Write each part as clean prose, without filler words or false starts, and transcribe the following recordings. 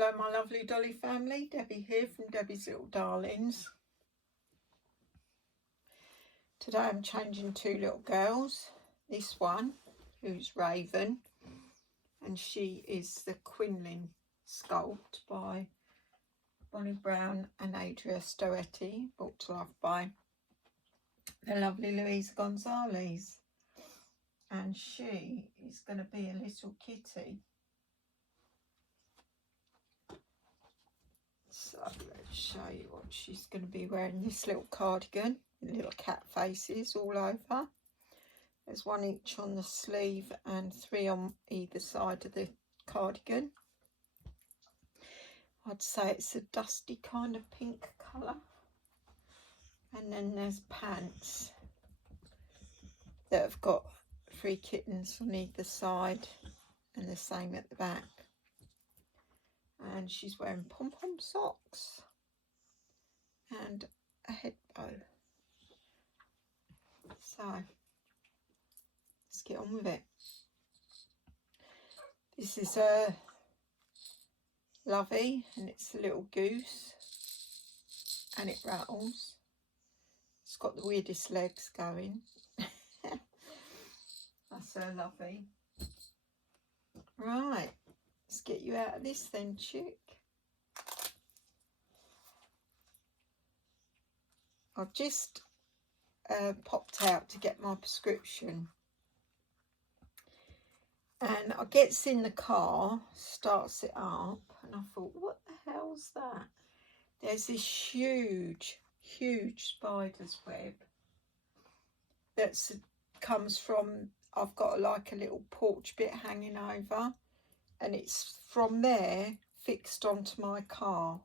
Hello my lovely Dolly family, Debbie here from Debbie's Little Darlings. Today I'm changing two little girls. This one, who's Raven, and she is the Quinlan sculpt by Bonnie Brown and Adria Stoetti, brought to life by the lovely Louisa Gonzalez. And she is going to be a little kitty. So let's show you what she's going to be wearing. This little cardigan with little cat faces all over. There's one each on the sleeve and three on either side of the cardigan. I'd say it's a dusty kind of pink colour. And then there's pants that have got 3 kittens on either side and the same at the back. And she's wearing Pom Pom socks and a head bow. So let's get on with it. This is a Lovey, and it's a little goose, and it rattles. It's got the weirdest legs going. That's her Lovey. Right, let's get you out of this then, chick. I've just popped out to get my prescription, and I gets in the car, starts it up, and I thought, what the hell's that? There's this huge spider's web that comes from, I've got like a little porch bit hanging over, and it's from there fixed onto my car.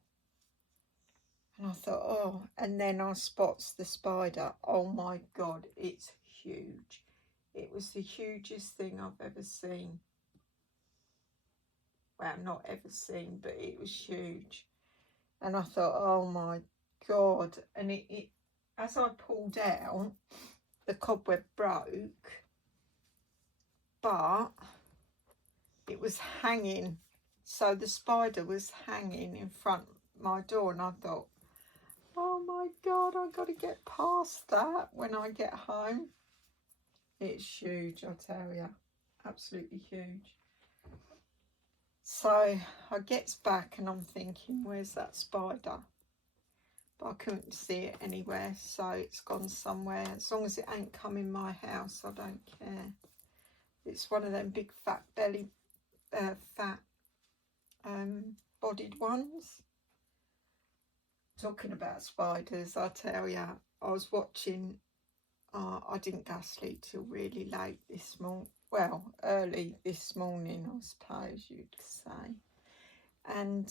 And I thought, oh, and then I spots the spider. Oh my God, it's huge. It was the hugest thing I've ever seen. Well, not ever seen, but it was huge. And I thought, oh my God. And it as I pulled out, the cobweb broke, but it was hanging. So the spider was hanging in front of my door, and I thought, oh my God, I've got to get past that when I get home. It's huge, I tell you. Absolutely huge. So I gets back and I'm thinking, where's that spider? But I couldn't see it anywhere, so it's gone somewhere. As long as it ain't come in my house, I don't care. It's one of them big fat belly, bodied ones. Talking about spiders, I tell you, I was watching, I didn't go to sleep till really late this morning. Well, early this morning, I suppose you'd say. And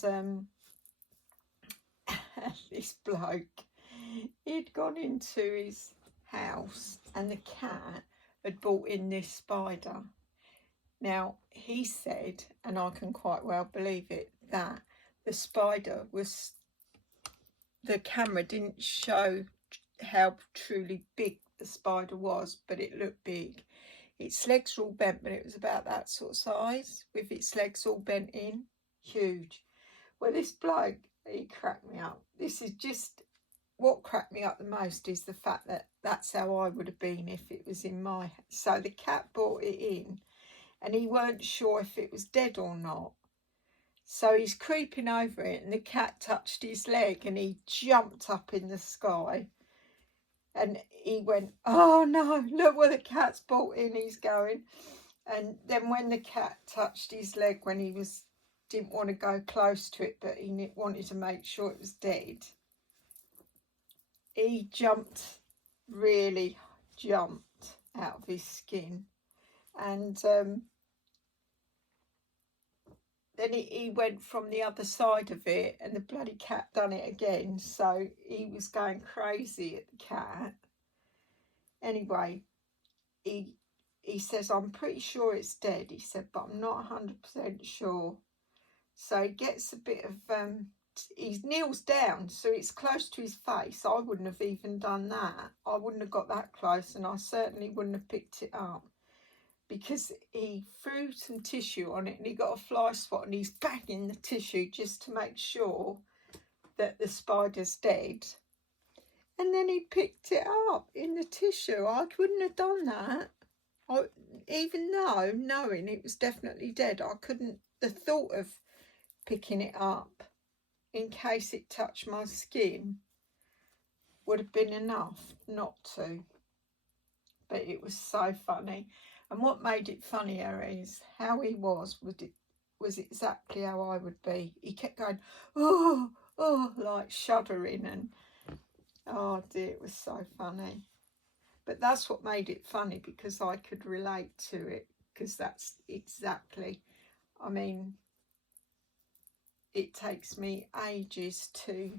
this bloke, he'd gone into his house and the cat had brought in this spider. Now, he said, and I can quite well believe it, that the spider was, the camera didn't show how truly big the spider was, but it looked big. Its legs were all bent, but it was about that sort of size, with its legs all bent in. Huge. Well, this bloke, he cracked me up. This is just, what cracked me up the most is the fact that that's how I would have been if it was in my house. So the cat brought it in, and he weren't sure if it was dead or not. So he's creeping over it, and the cat touched his leg, and he jumped up in the sky. And he went, oh no, look where the cat's brought in, he's going. And then when the cat touched his leg, when he didn't want to go close to it, but he wanted to make sure it was dead, he really jumped out of his skin. And then he went from the other side of it, and the bloody cat done it again. So he was going crazy at the cat. Anyway, he says, I'm pretty sure it's dead, he said, but I'm not 100% sure. So he gets a bit of, he kneels down, so it's close to his face. I wouldn't have even done that. I wouldn't have got that close, and I certainly wouldn't have picked it up, because he threw some tissue on it and he got a fly spot and he's banging the tissue just to make sure that the spider's dead. And then he picked it up in the tissue. I wouldn't have done that. Even though knowing it was definitely dead, I couldn't, the thought of picking it up in case it touched my skin would have been enough not to. But it was so funny. And what made it funnier is how he was exactly how I would be. He kept going, oh, oh, like shuddering, and oh dear, it was so funny. But that's what made it funny, because I could relate to it, because that's exactly, I mean, it takes me ages to,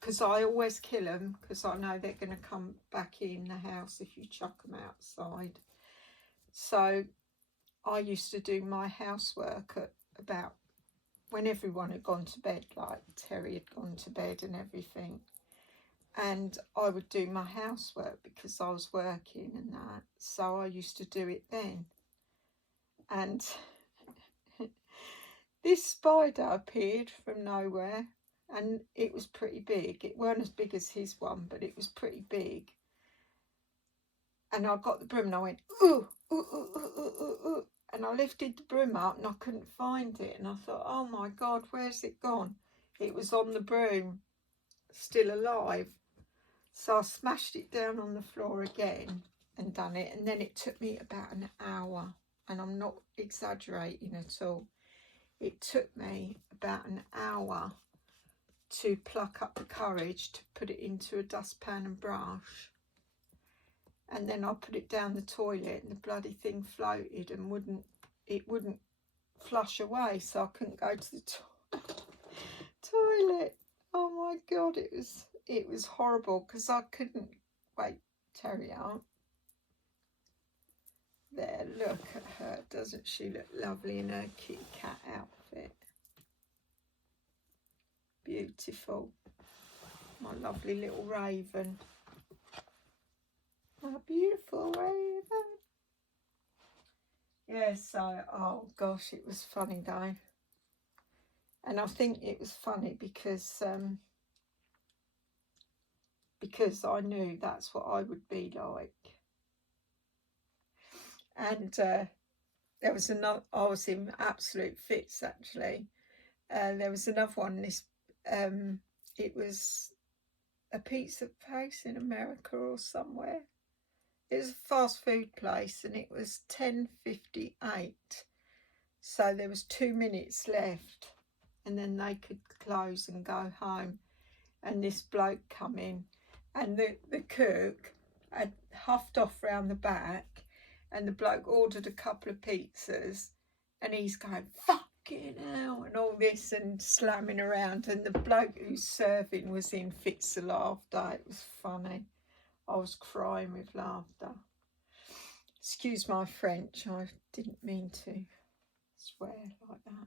because I always kill them, because I know they're going to come back in the house if you chuck them outside. So I used to do my housework at about when everyone had gone to bed, like Terry had gone to bed and everything. And I would do my housework because I was working and that. So I used to do it then. And this spider appeared from nowhere, and it was pretty big. It weren't as big as his one, but it was pretty big. And I got the broom and I went, ooh, ooh, ooh, ooh, ooh, ooh, ooh. And I lifted the broom up and I couldn't find it. And I thought, oh my God, where's it gone? It was on the broom, still alive. So I smashed it down on the floor again and done it. And then it took me about an hour. And I'm not exaggerating at all. It took me about an hour to pluck up the courage to put it into a dustpan and brush. And then I put it down the toilet and the bloody thing floated and wouldn't flush away, so I couldn't go to the toilet. Oh my God, it was horrible, because I couldn't wait Terry out. There, look at her. Doesn't she look lovely in her kitty cat outfit? Beautiful. My lovely little Raven. My beautiful Raven. Yeah, so, oh gosh, it was funny though. And I think it was funny because I knew that's what I would be like. And there was another, I was in absolute fits actually. There was another one, it was a pizza place in America or somewhere. It was a fast food place and it was 10:58. So there was 2 minutes left and then they could close and go home. And this bloke come in and the cook had huffed off round the back, and the bloke ordered a couple of pizzas and he's going, fucking hell, and all this and slamming around, and the bloke who's serving was in fits of laughter. It was funny. I was crying with laughter. Excuse my French, I didn't mean to swear like that.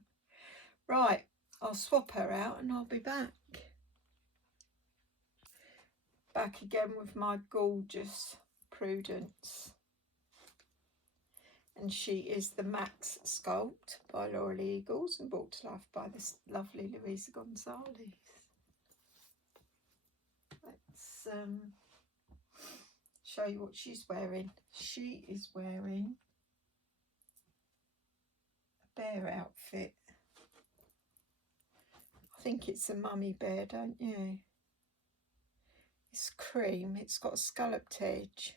Right, I'll swap her out and I'll be back. Back again with my gorgeous Prudence. And she is the Max Sculpt by Laura Lee Eagles and brought to life by this lovely Louisa Gonzalez. Let's show you what she's wearing. She is wearing a bear outfit. I think it's a mummy bear, don't you? It's cream. It's got a scalloped edge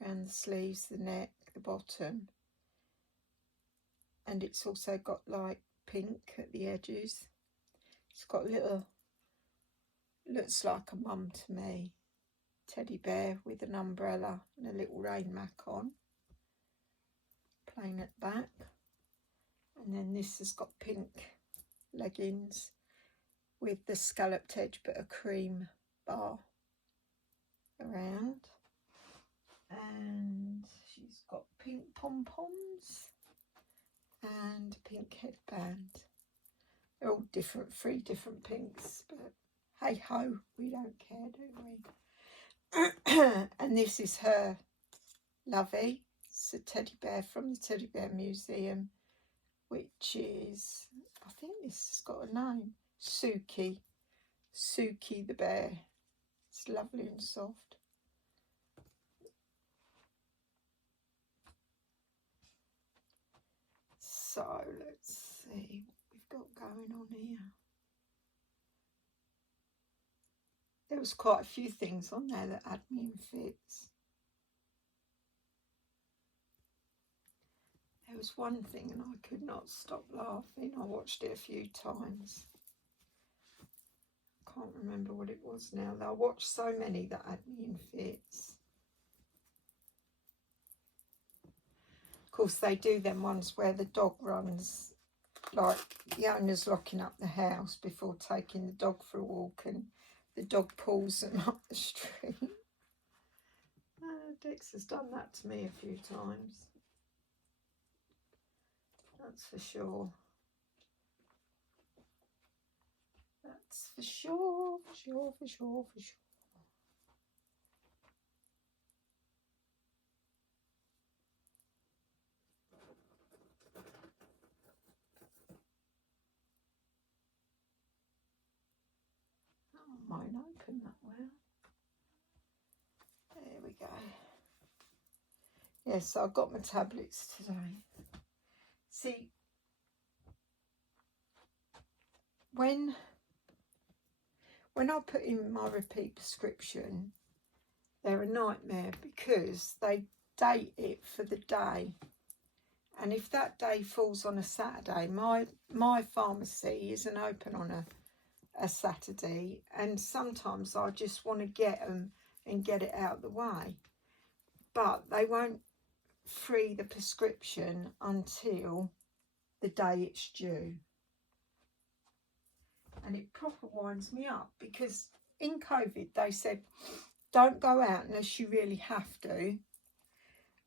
around the sleeves, the neck, the bottom. And it's also got like pink at the edges. It's got a little, looks like a mum to me, teddy bear with an umbrella and a little rain mac on, plain at the back. And then this has got pink leggings with the scalloped edge but a cream bar around. And she's got pink pom poms and a pink headband. They're all different, 3 different pinks, but hey ho, we don't care, do we? And this is her Lovey. It's a teddy bear from the Teddy Bear Museum, which is, I think this has got a name, Suki. Suki the bear. It's lovely and soft. So let's see what we've got going on here. There was quite a few things on there that had me in fits. There was one thing and I could not stop laughing. I watched it a few times. Can't remember what it was now. I watched so many that had me in fits. Of course, they do them ones where the dog runs, like the owner's locking up the house before taking the dog for a walk and the dog pulls them up the street. Dex has done that to me a few times. That's for sure. That's for sure, for sure, for sure, for sure. Oh, mine open that well. There we go. Yes, so I've got my tablets today. See, when I put in my repeat prescription, they're a nightmare because they date it for the day. And if that day falls on a Saturday, my pharmacy isn't open on a Saturday. And sometimes I just want to get them and get it out of the way. But they won't free the prescription until the day it's due. And it proper winds me up because in COVID they said don't go out unless you really have to.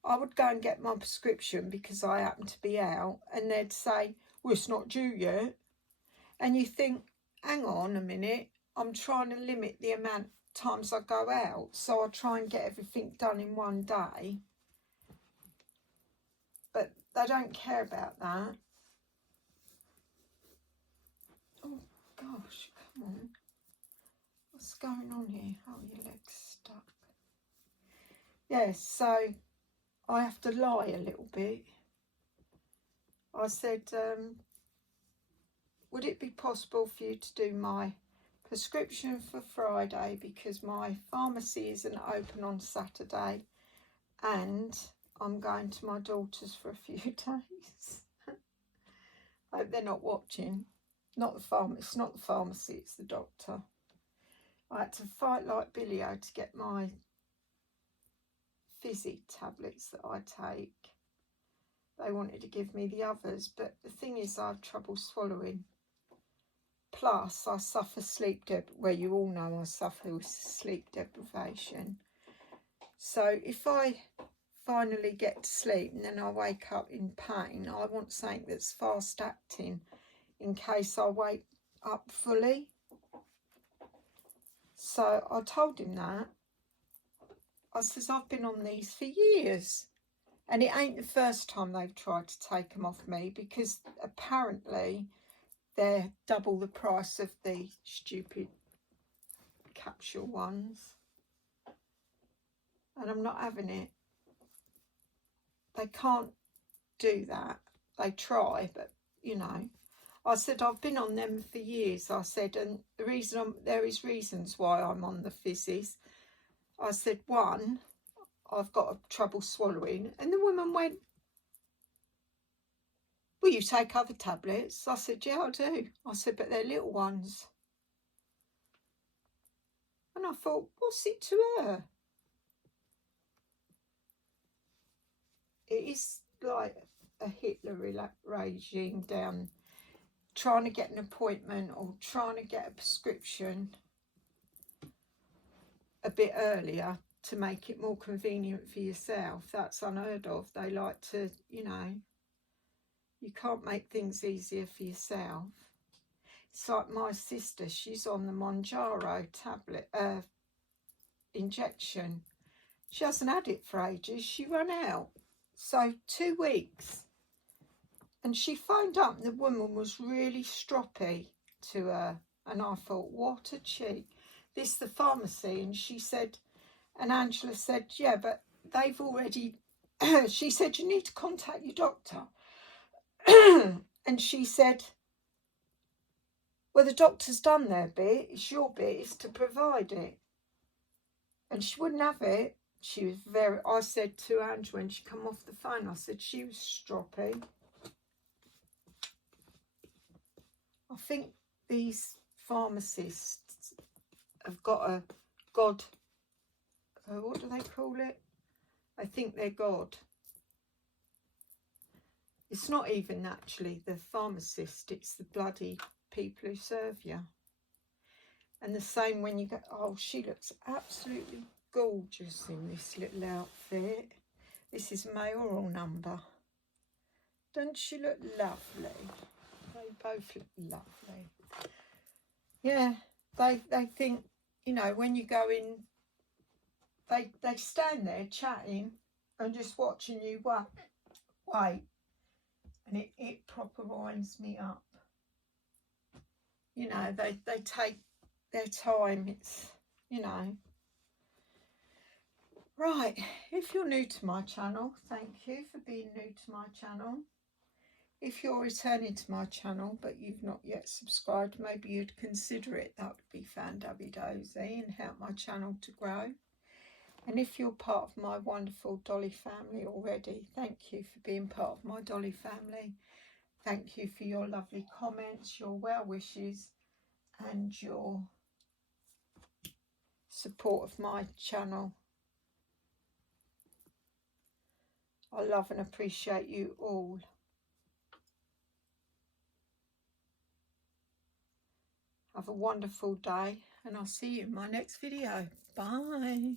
I would go and get my prescription because I happen to be out, and they'd say, well, it's not due yet. And you think, hang on a minute, I'm trying to limit the amount of times I go out, so I try and get everything done in one day. But they don't care about that. Oh gosh, come on. What's going on here? Oh, your leg's stuck. Yes, so I have to lie a little bit. I said, would it be possible for you to do my prescription for Friday because my pharmacy isn't open on Saturday and I'm going to my daughter's for a few days. I hope they're not watching. It's not the pharmacy, it's the doctor. I had to fight like Billy-O to get my fizzy tablets that I take. They wanted to give me the others, but the thing is I have trouble swallowing. Plus, I suffer well, you all know I suffer with sleep deprivation. So if I finally get to sleep and then I wake up in pain, I want something that's fast acting in case I wake up fully. So I told him that. I says, I've been on these for years. And it ain't the first time they've tried to take them off me because apparently they're double the price of the stupid capsule ones. And I'm not having it. They can't do that. They try, but, you know. I said, I've been on them for years. I said, and the reason there is reasons why I'm on the fizzies. I said, one, I've got trouble swallowing. And the woman went, will you take other tablets? I said, yeah, I do. I said, but they're little ones. And I thought, what's it to her? It is like a Hitler regime down, trying to get an appointment or trying to get a prescription a bit earlier to make it more convenient for yourself. That's unheard of. They like to, you know, you can't make things easier for yourself. It's like my sister, she's on the Monjaro tablet injection, She hasn't had it for ages. She ran out. So 2 weeks. And she phoned up and the woman was really stroppy to her. And I thought, what a cheek. This is the pharmacy. And she said, and Angela said, yeah, but they've already, she said, you need to contact your doctor. And she said, well, the doctor's done their bit. It's your bit. It's to provide it. And she wouldn't have it. She was very, I said to Angela when she come off the phone, I said she was stroppy. I think these pharmacists have got a God, what do they call it? I think they're God. It's not even actually the pharmacist, it's the bloody people who serve you. And the same when you go, oh, she looks absolutely gorgeous in this little outfit. This is mayoral number. Doesn't she look lovely? They both look lovely. Yeah, they think, you know, when you go in, they stand there chatting and just watching you wait. And it proper winds me up. You know, they take their time. It's, you know. Right, if you're new to my channel, thank you for being new to my channel. If you're returning to my channel but you've not yet subscribed, maybe you'd consider it. That would be fan-dabby-dozy and help my channel to grow. And if you're part of my wonderful Dolly family already, thank you for being part of my Dolly family. Thank you for your lovely comments, your well wishes and your support of my channel. I love and appreciate you all. Have a wonderful day and I'll see you in my next video. Bye.